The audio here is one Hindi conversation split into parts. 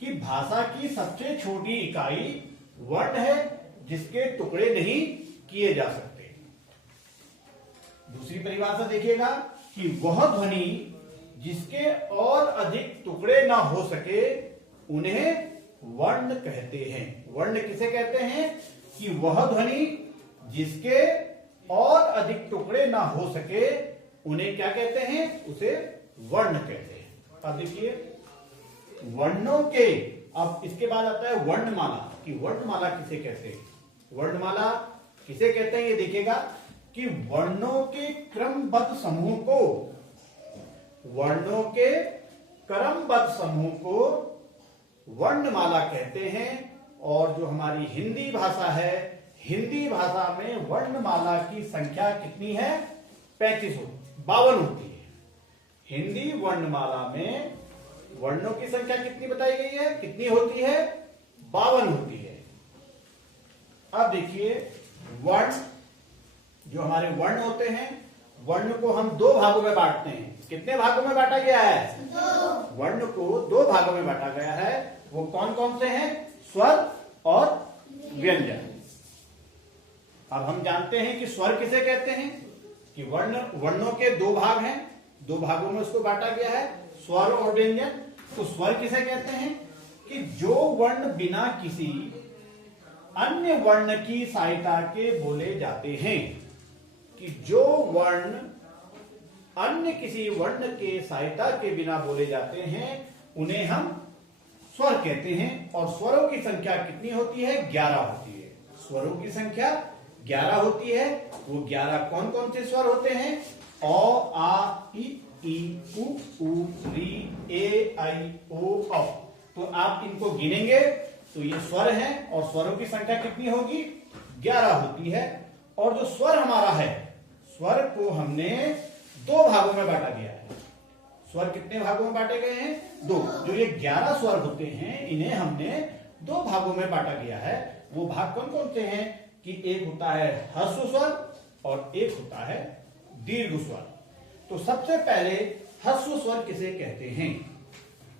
कि भाषा की सबसे छोटी इकाई वर्ण है जिसके टुकड़े नहीं किए जा सकते। दूसरी परिभाषा देखिएगा कि वह ध्वनि जिसके और अधिक टुकड़े ना हो सके उन्हें वर्ण कहते हैं। वर्ण किसे कहते हैं? कि वह ध्वनि जिसके और अधिक टुकड़े ना हो सके उन्हें क्या कहते हैं? उसे वर्ण कहते हैं। अब देखिए वर्णों के, अब इसके बाद आता है वर्णमाला कि वर्णमाला किसे कहते हैं। वर्णमाला किसे कहते हैं ये देखिएगा कि वर्णों के क्रमबद्ध समूह को, वर्णों के क्रमबद्ध समूह को वर्णमाला कहते हैं। और जो हमारी हिंदी भाषा है, हिंदी भाषा में वर्णमाला की संख्या कितनी है? 52 होती है। हिंदी वर्णमाला में वर्णों की संख्या कितनी बताई गई है? कितनी होती है? 52 होती है। अब देखिए वर्ण, जो हमारे वर्ण होते हैं, वर्ण को हम 2 भागों में बांटते हैं। कितने भागों में बांटा गया है? 2। वर्ण को 2 भागों में बांटा गया है। वो कौन कौन से हैं? स्वर और व्यंजन। अब हम जानते हैं कि स्वर किसे कहते हैं कि वर्णों के 2 भाग हैं, 2 भागों में उसको बांटा गया है, स्वर और व्यंजन। तो स्वर किसे कहते हैं कि जो वर्ण बिना किसी अन्य वर्ण की सहायता के बोले जाते हैं, कि जो वर्ण अन्य किसी वर्ण के सहायता के बिना बोले जाते हैं उन्हें हम स्वर कहते हैं। और स्वरों की संख्या कितनी होती है? 11 होती है। स्वरों की संख्या 11 होती है। वो 11 कौन कौन से स्वर होते हैं? अ, आ, ई, उ, री, ए, आई, ओ, औ। तो आप इनको गिनेंगे तो ये स्वर हैं और स्वरों की संख्या कितनी होगी? 11 होती है। और जो स्वर हमारा है, स्वर को हमने 2 भागों में बांटा गया है। स्वर कितने भागों में बांटे गए हैं? 2। जो ये 11 स्वर होते हैं इन्हें हमने 2 भागों में बांटा गया है। वो भाग कौन कौन से हैं? कि एक होता है ह्रस्व स्वर और एक होता है दीर्घ स्वर। तो सबसे पहले ह्रस्व स्वर किसे कहते हैं?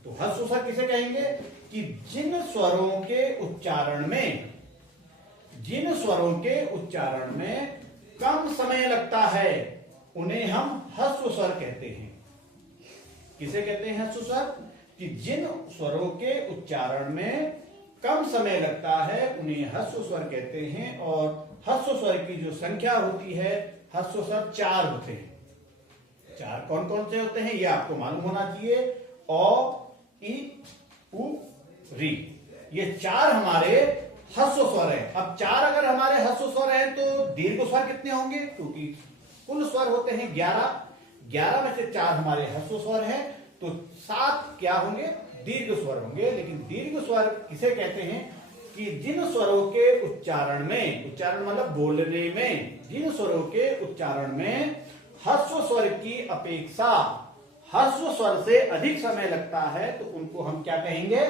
तो ह्रस्व स्वर किसे कहेंगे? कि जिन स्वरों के उच्चारण में, जिन स्वरों के उच्चारण में कम समय लगता है उन्हें हम ह्रस्व स्वर कहते हैं। किसे कहते हैं ह्रस्व स्वर? कि जिन स्वरों के उच्चारण में कम समय लगता है उन्हें ह्रस्व स्वर कहते हैं। और ह्रस्व स्वर की जो संख्या होती है, ह्रस्व स्वर 4 होते हैं। 4 कौन कौन से होते हैं ये आपको मालूम होना चाहिए। अ, ई, उ, री, ये 4 हमारे ह्रस्व स्वर हैं। अब 4 अगर हमारे ह्रस्व स्वर हैं तो दीर्घ स्वर कितने होंगे? क्योंकि कुल स्वर होते हैं 11 में से 4 हमारे ह्रस्व स्वर हैं, तो 7 क्या होंगे? दीर्घ स्वर होंगे। लेकिन दीर्घ स्वर किसे कहते हैं? कि जिन स्वरों के उच्चारण में, उच्चारण मतलब बोलने में, जिन स्वरों के उच्चारण में ह्रस्व स्वर की अपेक्षा ह्रस्व स्वर से अधिक समय लगता है तो उनको हम क्या कहेंगे?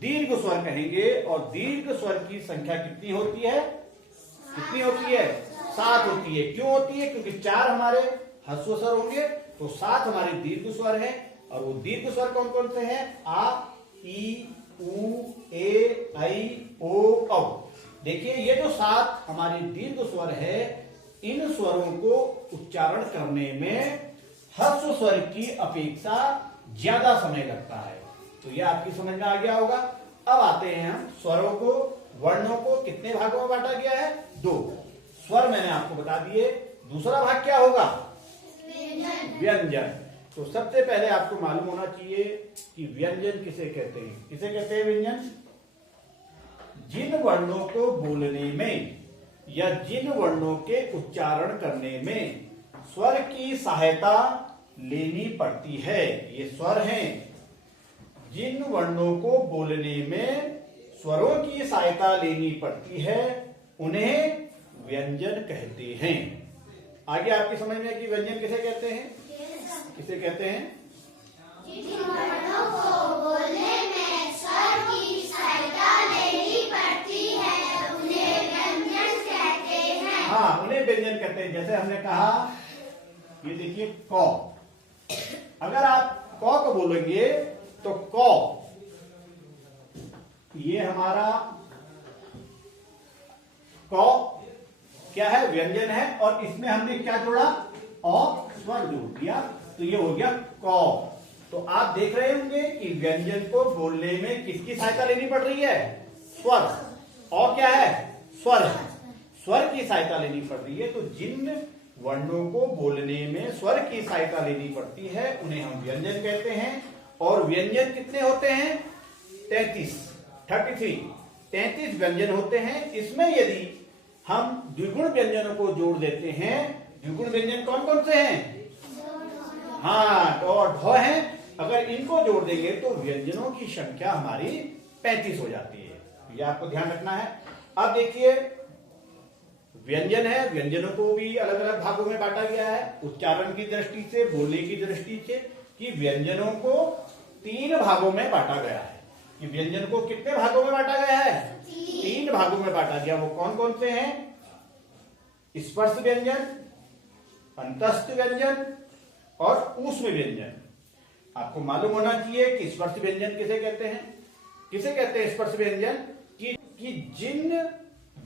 दीर्घ स्वर कहेंगे। और दीर्घ स्वर की संख्या कितनी होती है? कितनी होती है? 7 होती है। क्यों होती है? क्योंकि 4 हमारे ह्रस्व स्वर होंगे तो 7 हमारे दीर्घ स्वर हैं। और वो दीर्घ स्वर कौन कौन से हैं? आ, ई, उ, ए, आई, ओ, औ। देखिए ये जो 7 हमारे दीर्घ स्वर है, इन स्वरों को उच्चारण करने में ह्रस्व स्वर की अपेक्षा ज्यादा समय लगता है। तो यह आपकी समझ में आ गया होगा। अब आते हैं हम स्वरों को, वर्णों को कितने भागों में बांटा गया है? 2। स्वर मैंने आपको बता दिए। दूसरा भाग क्या होगा? व्यंजन। तो सबसे पहले आपको मालूम होना चाहिए कि व्यंजन किसे कहते हैं। किसे कहते हैं व्यंजन? जिन वर्णों को बोलने में या जिन वर्णों के उच्चारण करने में स्वर की सहायता लेनी पड़ती है, ये स्वर हैं। जिन वर्णों को बोलने में स्वरों की सहायता लेनी पड़ती है उन्हें व्यंजन कहते हैं। आगे आपकी समझ में कि व्यंजन किसे कहते हैं? किसे कहते हैं? जिन वर्णों को बोलने में स्वर की सहायता लेनी पड़ती है उन्हें व्यंजन कहते हैं। हाँ, उन्हें व्यंजन कहते हैं। जैसे हमने कहा, ये देखिए क। अगर आप क को बोलेंगे तो क ये हमारा क क्या है, व्यंजन है, और इसमें हमने क्या जोड़ा, अ स्वर जोड़ दिया, तो ये हो गया क। तो आप देख रहे होंगे कि व्यंजन को बोलने में किसकी सहायता लेनी पड़ रही है, स्वर। और क्या है, स्वर। स्वर की सहायता लेनी पड़ रही है। तो जिन वर्णों को बोलने में स्वर की सहायता लेनी पड़ती है उन्हें हम व्यंजन कहते हैं। और व्यंजन कितने होते हैं, 33 व्यंजन होते हैं। इसमें यदि हम द्विगुण व्यंजनों को जोड़ देते हैं, द्विगुण व्यंजन कौन कौन से हैं, हाँ, ड और ढ हैं, अगर इनको जोड़ देंगे तो व्यंजनों की संख्या हमारी 35 हो जाती है। ये आपको ध्यान रखना है। अब देखिए, व्यंजन है, व्यंजनों को भी अलग अलग भागों में बांटा गया है, उच्चारण की दृष्टि से, बोलने की दृष्टि से, कि व्यंजनों को 3 भागों में बांटा गया है। कि व्यंजन को कितने भागों में बांटा गया है, 3 भागों में बांटा गया। वो कौन कौन से हैं, स्पर्श व्यंजन, अंतस्थ व्यंजन और ऊष्म व्यंजन। आपको मालूम होना चाहिए कि स्पर्श व्यंजन किसे कहते हैं। किसे कहते हैं स्पर्श व्यंजन, कि जिन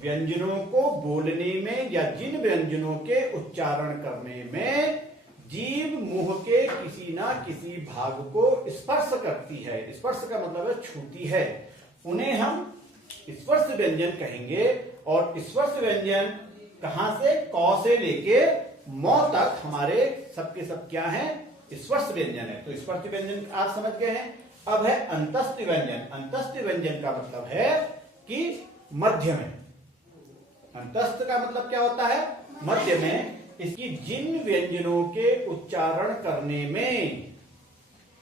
व्यंजनों को बोलने में या जिन व्यंजनों के उच्चारण करने में जीभ मुंह के किसी ना किसी भाग को स्पर्श करती है, स्पर्श का मतलब है छूती है, उन्हें हम स्पर्श व्यंजन कहेंगे। और स्पर्श व्यंजन कहां से, क से लेके म तक हमारे सबके सब क्या है, स्पर्श व्यंजन है। तो स्पर्श व्यंजन आप समझ गए हैं। अब है अंतस्थ व्यंजन। अंतस्थ व्यंजन का मतलब है कि मध्य में। अंतस्थ का मतलब क्या होता है, मध्य में। इसकी जिन व्यंजनों के उच्चारण करने में,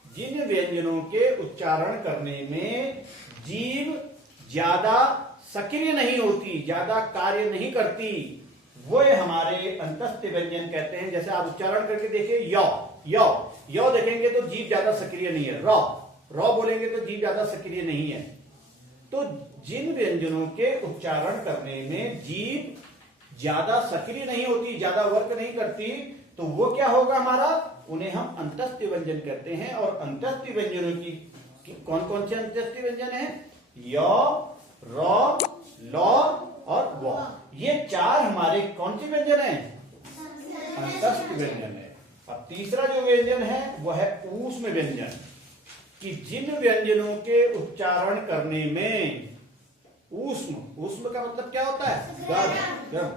जिन व्यंजनों के उच्चारण करने में जीभ ज्यादा सक्रिय नहीं होती, ज्यादा कार्य नहीं करती, वो हमारे अंतस्थ व्यंजन कहते हैं। जैसे आप उच्चारण करके देखिए, यो देखेंगे तो जीभ ज्यादा सक्रिय नहीं है, रॉ बोलेंगे तो जीभ ज्यादा सक्रिय नहीं है। तो जिन व्यंजनों के उच्चारण करने में जीभ ज्यादा सक्रिय नहीं होती, ज्यादा वर्क नहीं करती, तो वो क्या होगा हमारा, उन्हें हम अंतस्थ व्यंजन कहते हैं। और अंतस्थ व्यंजनों की कौन कौन से अंतस्थ व्यंजन है, य, र, ल और व। ये 4 हमारे कौन से व्यंजन है, अंतस्थ व्यंजन है। अब तीसरा जो व्यंजन है वो है ऊष्म व्यंजन। कि जिन व्यंजनों के उच्चारण करने में ऊष्म का मतलब क्या होता है, गर्म।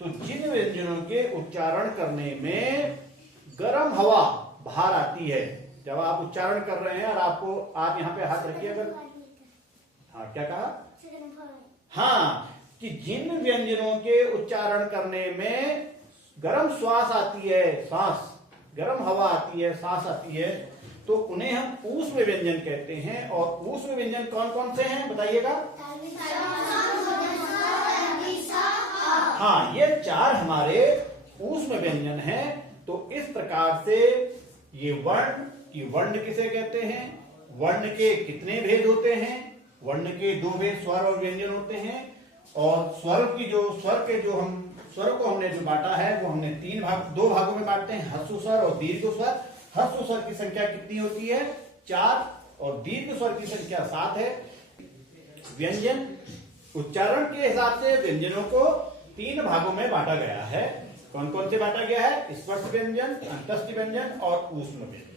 तो जिन व्यंजनों के उच्चारण करने में गर्म हवा बाहर आती है, जब आप उच्चारण कर रहे हैं और आप यहाँ पे हाथ रखिए, अगर, हाँ क्या कहा, हाँ, कि जिन व्यंजनों के उच्चारण करने में गर्म श्वास आती है, सांस, गर्म हवा आती है, सांस आती है, तो उन्हें हम ऊष्म व्यंजन कहते हैं। और ऊष्म व्यंजन कौन कौन से हैं बताइएगा, हाँ, ये 4 हमारे ऊष्म व्यंजन हैं। तो इस प्रकार से ये वर्ण किसे कहते हैं, वर्ण के कितने भेद होते हैं, वर्ण के 2 भेद, स्वर और व्यंजन होते हैं। और स्वर को हमने जो बांटा है वो हमने 2 भागों में बांटते हैं, ह्रस्व स्वर और दीर्घ स्वर। ह्रस्व स्वर की संख्या कितनी होती है, 4, और दीर्घ स्वर की संख्या 7 है। व्यंजन उच्चारण के हिसाब से व्यंजनों को 3 भागों में बांटा गया है। कौन कौन से बांटा गया है, स्पर्श व्यंजन, अंतस्थ व्यंजन और ऊष्म व्यंजन।